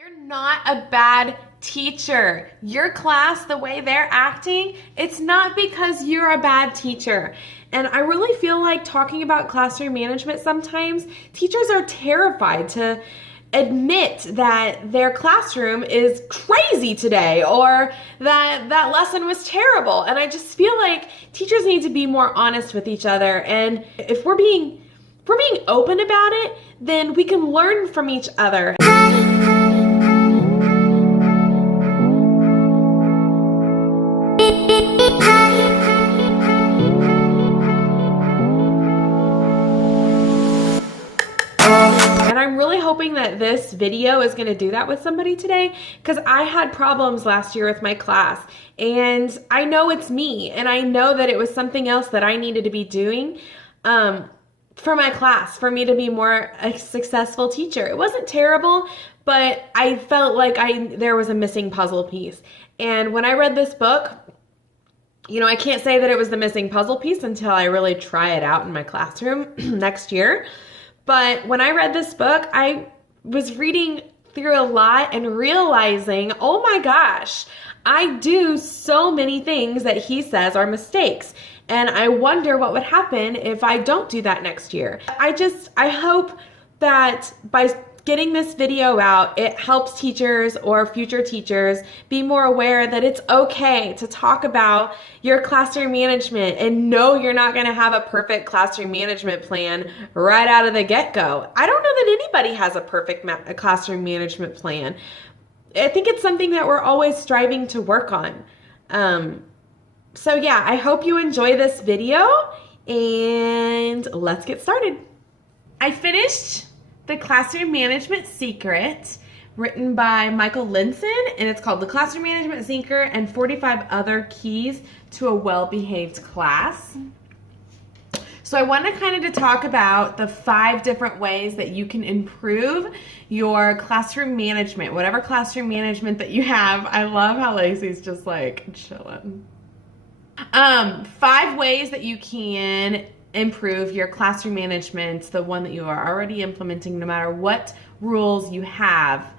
You're not a bad teacher. Your class, the way they're acting, it's not because you're a bad teacher. And I really feel like talking about classroom management sometimes, teachers are terrified to admit that their classroom is crazy today or that lesson was terrible. And I just feel like teachers need to be more honest with each other. And if we're being open about it, then we can learn from each other. And I'm really hoping that this video is going to do that with somebody today, because I had problems last year with my class, and I know it's me, and I know that it was something else that I needed to be doing for my class, for me to be more a successful teacher. It wasn't terrible, but I felt like there was a missing puzzle piece. And when I read this book, I can't say that it was the missing puzzle piece until I really try it out in my classroom next year. But when I read this book, I was reading through a lot and realizing, oh my gosh, I do so many things that he says are mistakes. And I wonder what would happen if I don't do that next year. I hope that by getting this video out, it helps teachers or future teachers be more aware that it's okay to talk about your classroom management, and no, you're not going to have a perfect classroom management plan right out of the get-go. I don't know that anybody has a perfect classroom management plan. I think it's something that we're always striving to work on. So yeah, I hope you enjoy this video, and let's get started. I finished The Classroom Management Secret, written by Michael Linson, and it's called The Classroom Management Secret and 45 Other Keys to a Well-Behaved Class. So I wanted kind of to talk about the 5 different ways that you can improve your classroom management, whatever classroom management that you have. I love how Lacey's just like chilling. 5 ways that you can improve your classroom management, the one that you are already implementing. No matter what rules you have,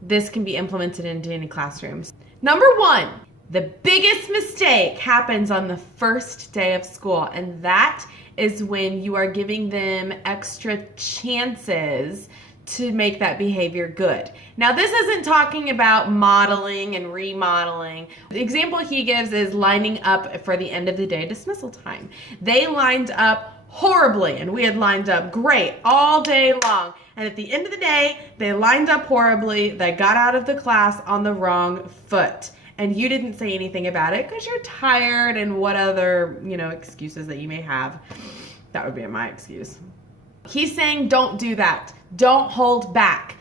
this can be implemented into any classrooms. Number 1, the biggest mistake happens on the first day of school, and that is when you are giving them extra chances to make that behavior good. Now, this isn't talking about modeling and remodeling. The example he gives is lining up for the end of the day dismissal time. They lined up horribly, and we had lined up great all day long. And at the end of the day, they lined up horribly. They got out of the class on the wrong foot. And you didn't say anything about it because you're tired and what other, excuses that you may have. That would be my excuse. He's saying don't do that. Don't hold back.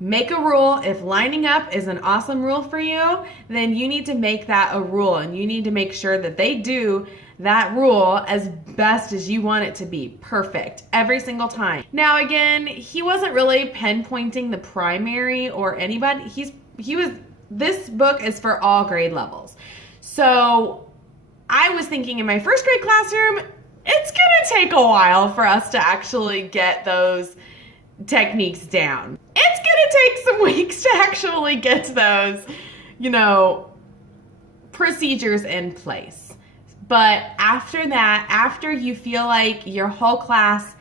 Make a rule. If lining up is an awesome rule for you, then you need to make that a rule, and you need to make sure that they do that rule as best as you want it to be. Perfect. Every single time. Now, again, he wasn't really pinpointing the primary or anybody. This book is for all grade levels. So I was thinking in my first grade classroom, it's gonna take a while for us to actually get those techniques down. It's gonna take some weeks to actually get those, procedures in place. But after that, after you feel like your whole class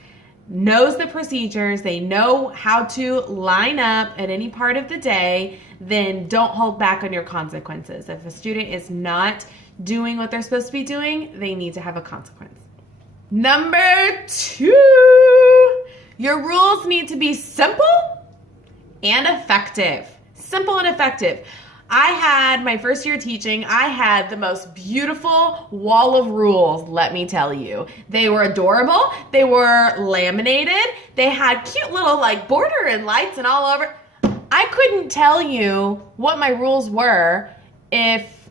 knows the procedures, they know how to line up at any part of the day, then don't hold back on your consequences. If a student is not doing what they're supposed to be doing, they need to have a consequence. Number 2, your rules need to be simple and effective. Simple and effective. I had my first year teaching, I had the most beautiful wall of rules, let me tell you. They were adorable. They were laminated. They had cute little border and lights and all over. I couldn't tell you what my rules were if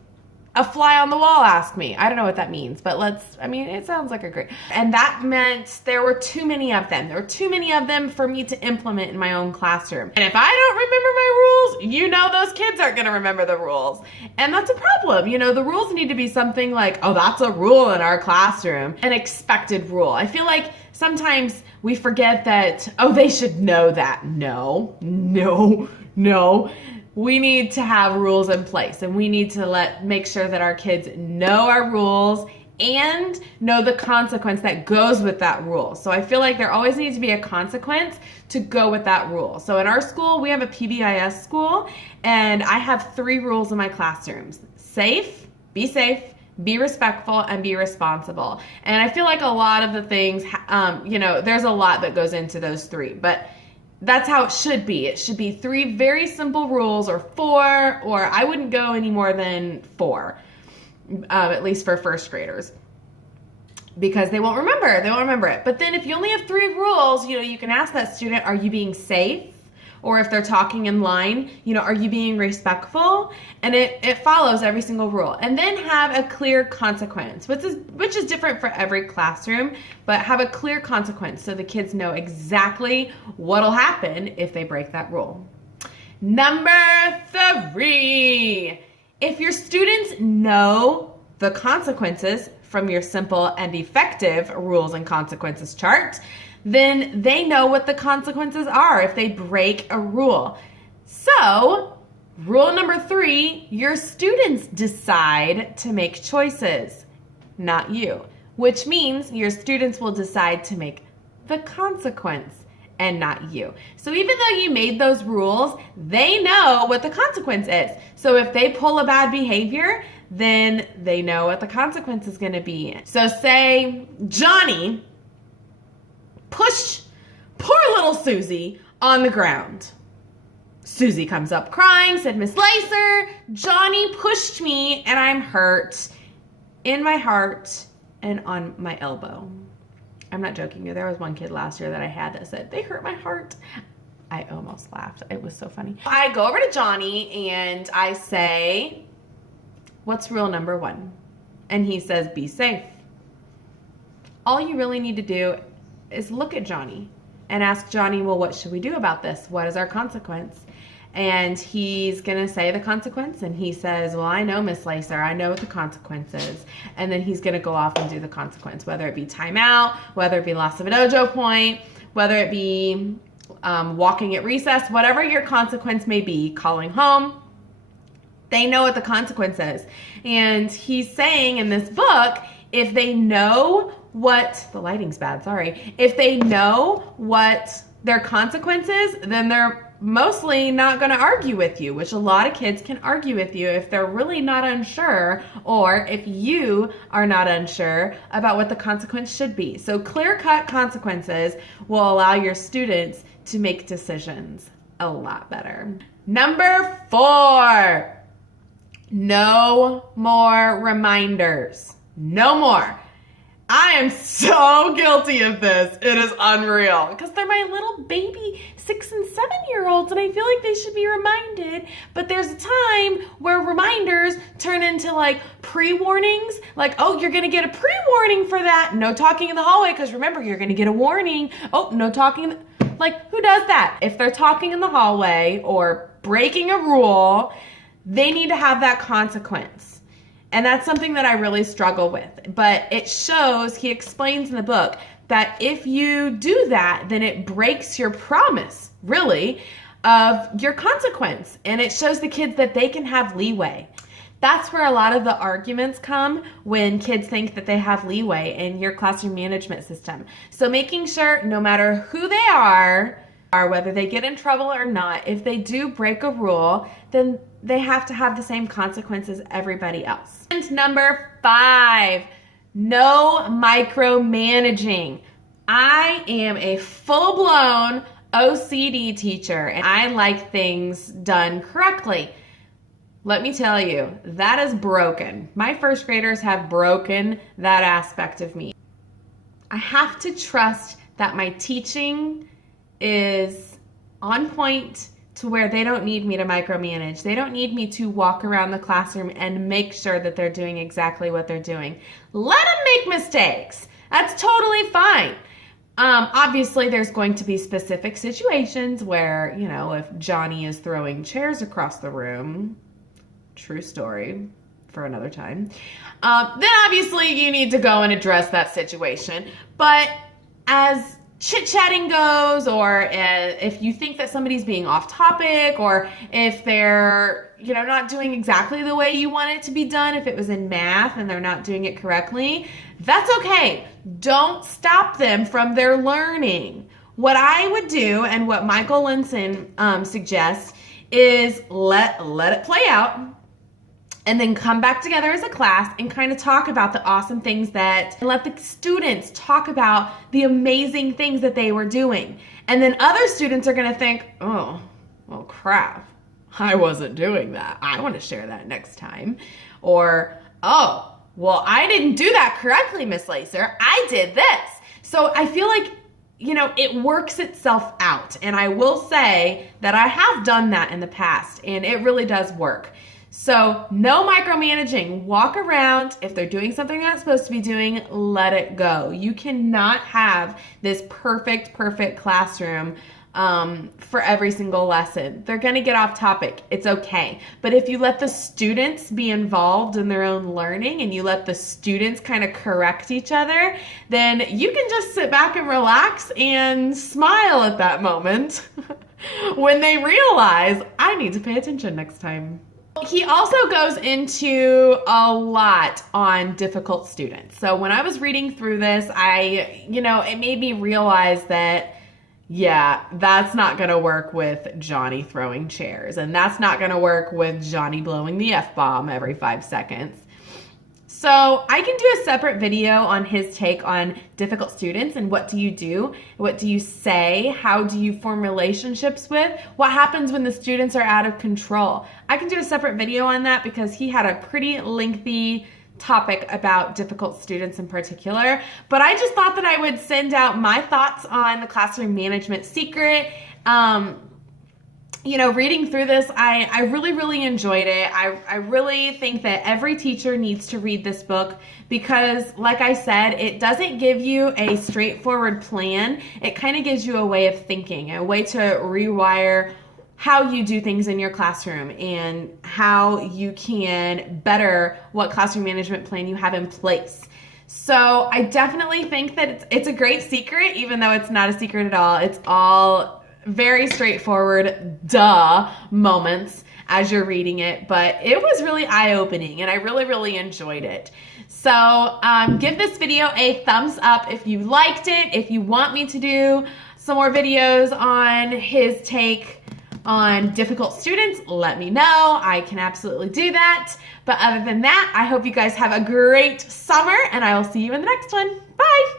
a fly on the wall ask me. I don't know what that means, but it sounds like a great. And that meant there were too many of them. There were too many of them for me to implement in my own classroom. And if I don't remember my rules, those kids aren't going to remember the rules. And that's a problem. The rules need to be something like, oh, that's a rule in our classroom, an expected rule. I feel like sometimes we forget that, oh, they should know that. No. We need to have rules in place, and we need to make sure that our kids know our rules and know the consequence that goes with that rule. So I feel like there always needs to be a consequence to go with that rule. So in our school, we have a PBIS school, and I have 3 rules in my classrooms. Safe, be respectful, and be responsible. And I feel like a lot of the things, there's a lot that goes into those 3, but that's how it should be. It should be 3 very simple rules, or 4, or I wouldn't go any more than 4, at least for first graders, because they won't remember. They won't remember it. But then if you only have 3 rules, you can ask that student, are you being safe? Or if they're talking in line, are you being respectful? And it follows every single rule. And then have a clear consequence, which is different for every classroom, but have a clear consequence so the kids know exactly what'll happen if they break that rule. Number 3, if your students know the consequences from your simple and effective rules and consequences chart, then they know what the consequences are if they break a rule. So, rule number 3, your students decide to make choices, not you, which means your students will decide to make the consequence and not you. So even though you made those rules, they know what the consequence is. So if they pull a bad behavior, then they know what the consequence is going to be. So say Johnny pushed poor little Susie on the ground. Susie comes up crying, said, Miss Lacer, Johnny pushed me and I'm hurt in my heart and on my elbow. I'm not joking. There was one kid last year that I had that said, they hurt my heart. I almost laughed. It was so funny. I go over to Johnny and I say, what's rule number 1? And he says, be safe. All you really need to do is look at Johnny and ask Johnny, well, what should we do about this? What is our consequence? And he's going to say the consequence, and he says, well, I know, Miss Lacer, I know what the consequence is. And then he's going to go off and do the consequence, whether it be timeout, whether it be loss of a dojo point, whether it be walking at recess, whatever your consequence may be, calling home. They know what the consequence is. And he's saying in this book, if they know what, the lighting's bad, sorry. If they know what their consequence is, then they're mostly not going to argue with you, which a lot of kids can argue with you if they're really not unsure, or if you are not unsure about what the consequence should be. So clear-cut consequences will allow your students to make decisions a lot better. Number 4, no more reminders. No more. I am so guilty of this. It is unreal. Because they're my little baby 6 and 7-year-olds, and I feel like they should be reminded. But there's a time where reminders turn into like pre-warnings. Like, oh, you're going to get a pre-warning for that. No talking in the hallway, because remember, you're going to get a warning. Oh, no talking. Like, who does that? If they're talking in the hallway or breaking a rule, they need to have that consequence. And that's something that I really struggle with. But it shows, he explains in the book, that if you do that, then it breaks your promise, really, of your consequence. And it shows the kids that they can have leeway. That's where a lot of the arguments come when kids think that they have leeway in your classroom management system. So making sure no matter who they are, or whether they get in trouble or not, if they do break a rule, then they have to have the same consequence as everybody else. And number 5, no micromanaging. I am a full-blown OCD teacher, and I like things done correctly. Let me tell you, that is broken. My first graders have broken that aspect of me. I have to trust that my teaching is on point, to where they don't need me to micromanage. They don't need me to walk around the classroom and make sure that they're doing exactly what they're doing. Let them make mistakes. That's totally fine. Obviously, there's going to be specific situations where, you know, if Johnny is throwing chairs across the room, true story for another time, then obviously you need to go and address that situation. But as chit-chatting goes, or if you think that somebody's being off topic, or if they're, you know, not doing exactly the way you want it to be done, if it was in math and they're not doing it correctly, that's okay. Don't stop them from their learning. What I would do, and what Michael Linson suggests, is let it play out, and then come back together as a class and kind of talk about the awesome things and let the students talk about the amazing things that they were doing. And then other students are gonna think, oh, well, crap, I wasn't doing that. I wanna share that next time. Or, oh, well, I didn't do that correctly, Miss Lacer. I did this. So I feel like, you know, it works itself out. And I will say that I have done that in the past, and it really does work. So no micromanaging. Walk around. If they're doing something they're not supposed to be doing, let it go. You cannot have this perfect classroom for every single lesson. They're going to get off topic. It's okay. But if you let the students be involved in their own learning, and you let the students kind of correct each other, then you can just sit back and relax and smile at that moment when they realize, I need to pay attention next time. He also goes into a lot on difficult students. So when I was reading through this, it made me realize that, yeah, that's not going to work with Johnny throwing chairs, and that's not going to work with Johnny blowing the F-bomb every 5 seconds. So I can do a separate video on his take on difficult students and what do you do, what do you say, how do you form relationships with, what happens when the students are out of control. I can do a separate video on that because he had a pretty lengthy topic about difficult students in particular. But I just thought that I would send out my thoughts on the classroom management secret. Reading through this, I really enjoyed it. I really think that every teacher needs to read this book because, like I said, it doesn't give you a straightforward plan. It kind of gives you a way of thinking, a way to rewire how you do things in your classroom and how you can better what classroom management plan you have in place. So I definitely think that it's a great secret, even though it's not a secret at all. It's all very straightforward, duh moments as you're reading it, but it was really eye-opening and I really enjoyed it. So give this video a thumbs up if you liked it. If you want me to do some more videos on his take on difficult students, let me know. I can absolutely do that. But other than that, I hope you guys have a great summer and I will see you in the next one. Bye!